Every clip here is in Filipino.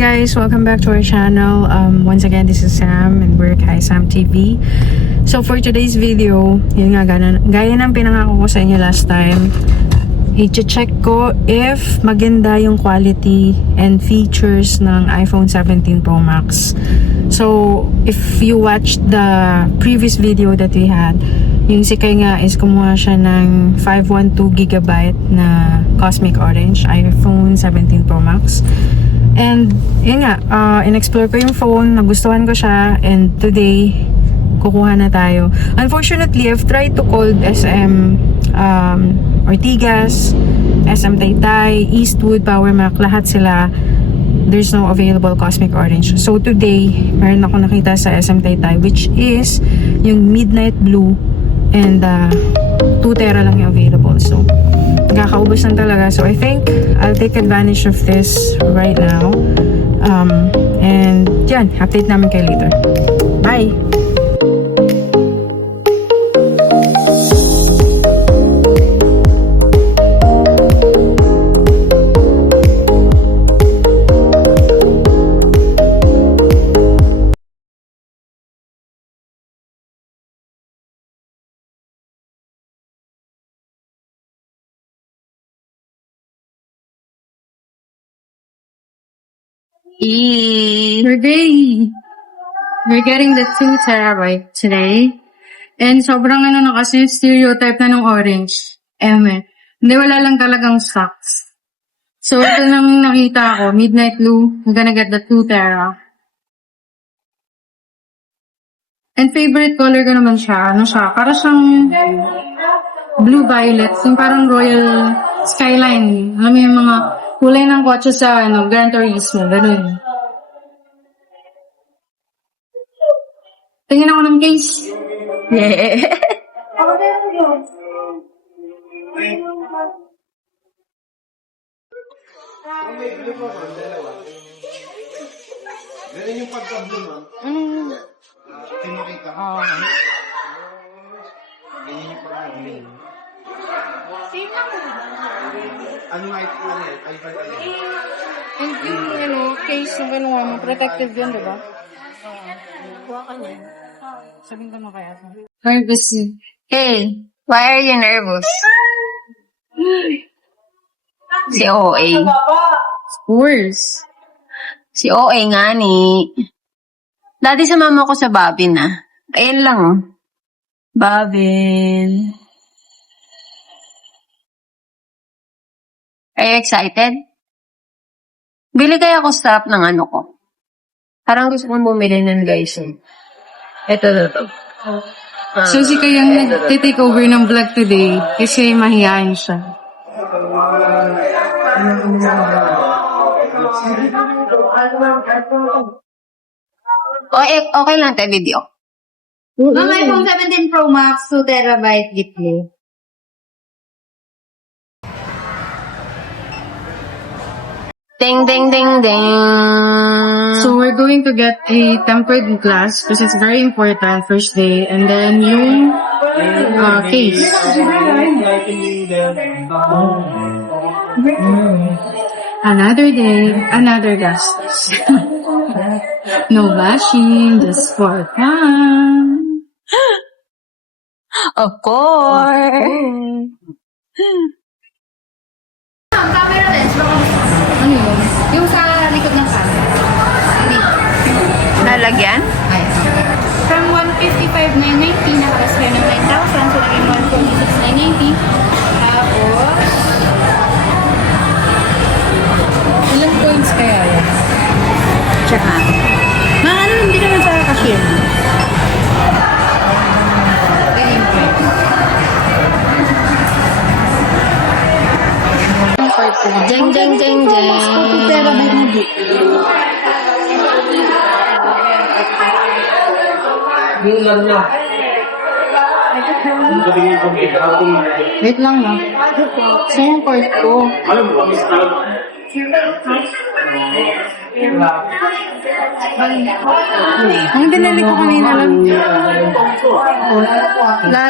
guys, welcome back to our channel. Once again, this is Sam and we're Kai Sam TV. So for today's video, yun nga, gaya ng pinangako ko sa inyo last time, i-check ko if maganda yung quality and features ng iPhone 17 Pro Max. So if you watched the previous video that we had, yung si Kai nga is kumuha siya ng 512GB na Cosmic Orange iPhone 17 Pro Max. And yun nga, in-explore ko yung phone, nagustuhan ko siya, and today kukuha na tayo. Unfortunately, I've tried to call SM Ortigas, SM Taytay, Eastwood, Power Mac, lahat sila. There's no available Cosmic Orange. So today, meron ako nakita sa SM Taytay, which is yung Midnight Blue, and 2TB lang yung available. So kakaubos lang talaga. So I think I'll take advantage of this right now. And yan, update namin kayo later. Bye! Today, we're getting the 2TB today. And sobrang na kasi stereotype na ng orange. Hindi, wala lang talagang stocks. So ito nang nakita ko, Midnight Blue. I'm gonna get the 2TB. And favorite color ko naman siya. Ano siya? Para siyang blue violet. Yung parang royal skyline. Alam mo yung mga kulay ng kotse sa Gran Turismo. Ganun. Tingnan ako ng case. Yeah. Ganun yung pagka-blue, no? Tinakita ko. Ganyan yung pagka-blue. Anong iPhone yan? iPhone yan? Yung case yung gano'n mo, protective yun, diba? Kuha ka niya. Sabihin ko na kaya. Nervous. Hey, why are you nervous? Si OA. Of course. Si OA nga ni. Dati sa mama ko sa Babin Ayan lang oh. Babin. Are you excited? Bili kaya ako strap ng ano ko. Parang gusto kong bumili ng guys. Ito. So si Kayang nag-take over ng vlog today kasi mahihain siya. Okay lang tayo video. Ma'am, iPhone 17 Pro Max, 2TB gift mo. Ding, ding, ding, ding. So we're going to get a tempered glass because it's very important first day, and then yung case. Another day, another gastos. No bashing, just for fun. Of course. Ma'am, camera lens, ano yun? Yung sa likod ng camera. Nalagyan? Ay, from 155,990, nakapasway ng 9,000, so naging 146,990. Tapos, Ilang points kaya yan? tsaka. Ano, hindi naman sa cashier. Ding, ding, ding, ding. Wait lang na. Saan yung card ko? Ang dinali ko kanina lang.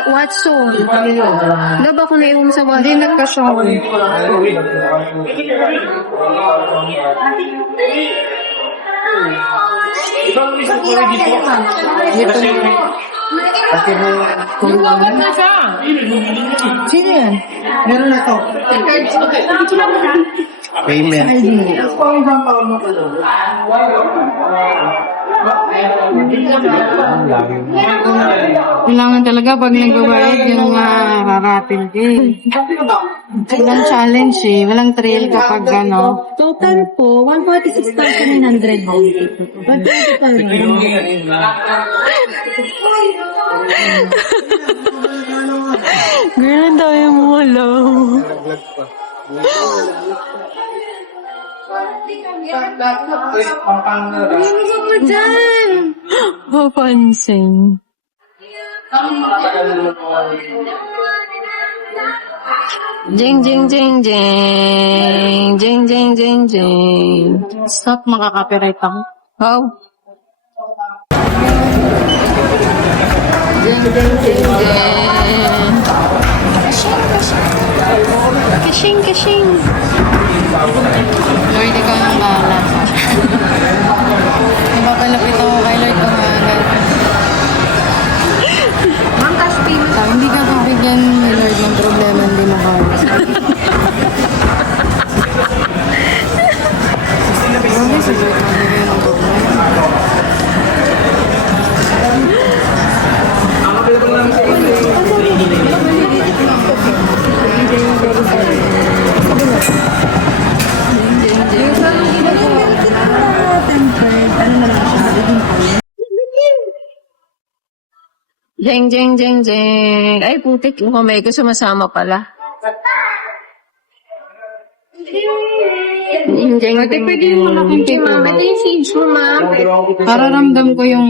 Watson. Di ba kung naiwan mo sa Watson? Hindi nagka-show. Lumabas na siya. Sino yan? Meron na to. Payment. Kailangan talaga pag nagbabayad yung rarating ka eh. Walang challenge eh. Walang thrill kapag ano. Total po, 146,900. Girl, ang dami mo alam. Papansin. Jing, jing, jing, jing. Jing, jing, jing, jing. Stop, makaka-copyright ako. How? Jing, jing, jing, jing. Kashing, kashing. Lord, ikaw nang bahala. Napapalapit ako kay Lord umagal. Ma'am, cash payment. Hindi ka bibigyan ni Lord ng problema, hindi mo kaya. Grabe, si Lord magbigay ng problema. Jeng, jeng, jeng, jeng. Ay, putik. Yung kamay ko sumasama pala. Jeng, jeng, jeng, Pwede yung malaking jeng. Ma'am, ito yung sage mo, ma'am. Para ramdam ko yung...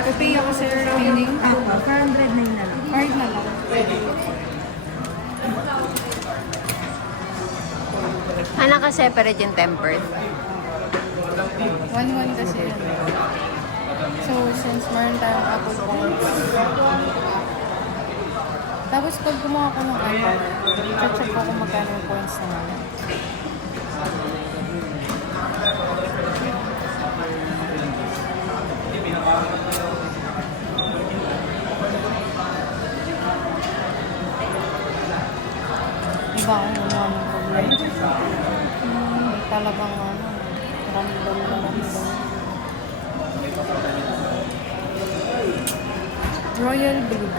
Nag-pay ako sa remaining. 409 na lang. Card na lang. Naka-separate yung tempered. 1-1 kasi yun. So, since meron tayong Apple points. Tapos pag gumawa ko ng iPad, check ko kung magkano yung points naman. Iba akong gumawa ng problema. Talagang ano, ramdam na ramdam. Royal Blue.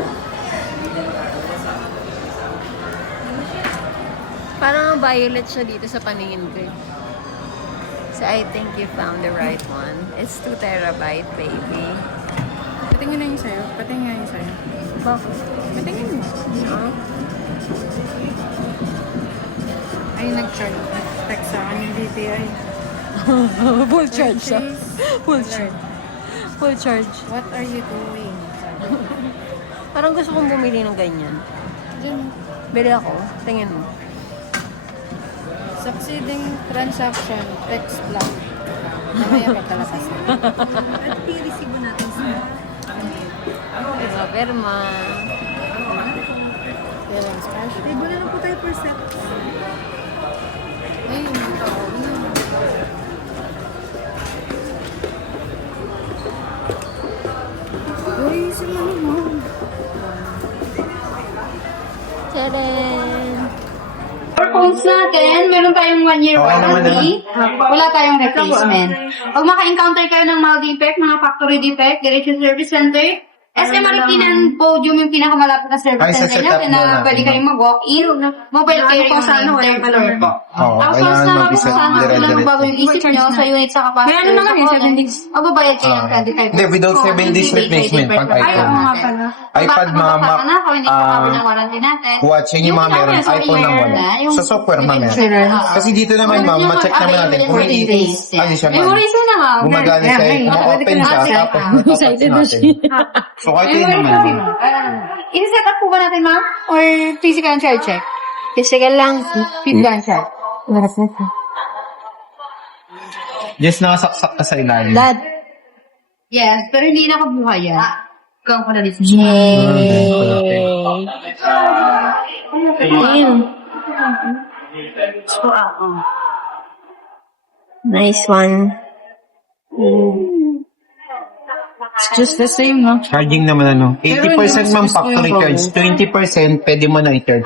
Parang ang violet siya dito sa paningin ko. So, I think you found the right one. It's 2 terabyte, baby. Patingin na yung sa'yo. Patingin nga yung sa'yo. Bakit? Patingin mo. Ay, nag-charge. Text sa akin yung DTI. Full charge siya. Full charge. Full charge. What are you doing? Parang gusto kong bumili ng ganyan. Diyan. Bili ako. Tingin mo. Succeeding transaction. Text block. Mamaya pagkalakas na. At i-receive natin sa Perma. Walang special. table na lang po tayo per set. Ay, hindi ka ako. Uy, si Mano mo. Tadaan! For phones natin, meron tayong 1-year Okay naman warranty. Wala tayong replacement. Pag maka-encounter kayo ng mild defect, mga factory defect, diretso service center, SM Maritinan Podium yung pinakamalapit na service Ay, sa center setup natin na na natin. pwede kayong mag-walk-in. Mobile care yung third floor po. Oo, Tapos kailangan na mag-isa kung saan bago yung isip nyo sa unit sa capacity. Kaya ano naman eh, 7 days. Magbabayad kayo ng 25%. Hindi, without 7 days replacement pag Ay, iPhone. oo nga pala. iPad, mga Mac, na, kung hindi pa kami ng warranty natin. watch yun yung mga meron, iPhone lang wala. Sa software, meron. Kasi dito naman, ma'am, ma-check naman natin kung ano siya, ma'am. Memories na ma'am. Gumagana siya, ma-open siya, tapos natapos natin. So, kahit yun naman. I-set up po ba natin ma'am? Or physical and child check? Physical lang. Physical and child. Yes, nakasaksak ka sa ilalim. Dad, Yes, pero hindi nakabuhay yan. Ikaw ko na dito. Ayun. Nice one. It's just the same, no? Charging naman 80% ma'am factory charge, 20% pwede mo na i-charge.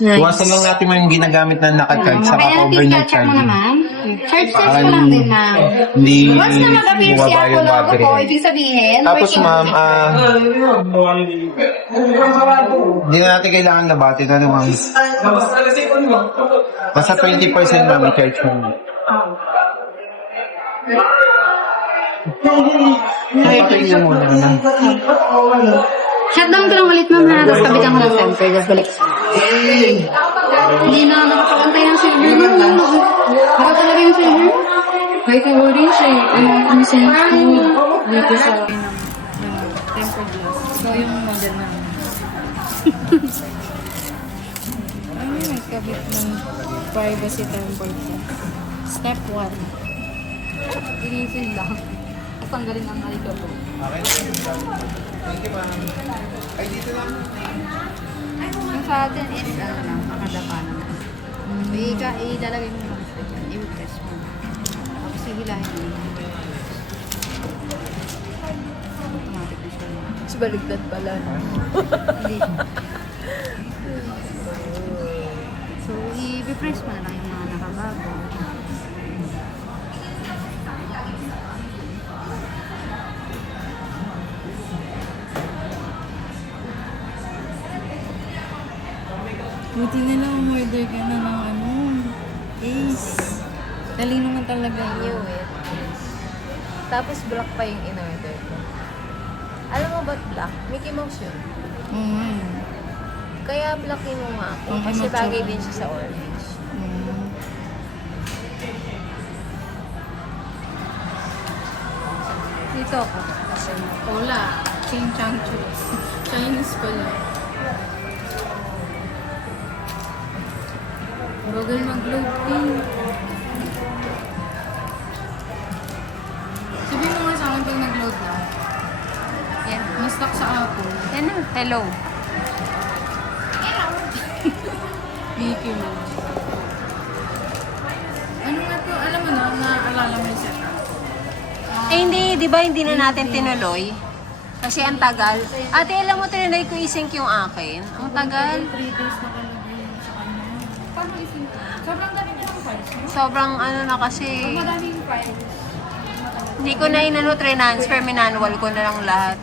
Iwasan lang natin mo yung ginagamit na naka-charge sa Kaya overnight natin check mo charging. naman. Charge test Para ko lang din, ma'am. Hindi Once na mag-appear si bumaba Apple yung logo battery. po, ibig sabihin, Tapos working. ma'am, hindi na natin kailangan labatin. Ano ma'am? Basta 20% ma'am i-charge mo. Napatay na muna na. Shutdown ko lang ulit, ma'am, ha? Tapos kabitan ko ng sensor. Tapos balik. Hindi na nakapagantay ng silver, ma'am. Baka talaga yung silver. Kahit yung orange ay, ano sensor dito sa tempered glass. So, yung model na. Ano yung kabit ng privacy tempered glass? Step 1. Inisin lang. Tapos tanggalin ang halika po. Yung sa atin is, ano lang, makadapa naman. Ilalagay mo lang sa dyan. I-press mo. Tapos hihilahin mo. Automatic na siya. Mas baligtad pala. Hindi siya. So, i-press mo na lang yung mga nakabago. Buti na lang umorder ka na ng Ace. Talino nga talaga. Knew it. Tapos black pa yung in-order ko. Alam mo ba't black? Mickey Mouse yun. Kaya blackin mo nga ako. Ang Kasi emotion. bagay din siya sa orange. Dito ako. Wala. Ching Chang Chu. Chinese pala. Bagal mag-load pin. Sabihin mo nga sa akin pag nag-load na. Yan. Na-stuck sa Apple. Yan na. Hello. Mickey Mouse. Ano nga to? Alam mo na, naaalala mo yung setup. Eh hindi, di ba hindi na natin tinuloy? Kasi ang tagal. Ate, alam mo, trinay ko i-sync yung akin. Ang tagal. 3 days nakalagay sa kanya. Paano ising? Sobrang dami na ng files mo. Sobrang ano na kasi. Madaming files. Hindi ko na inano transfer, minanual ko na lang lahat.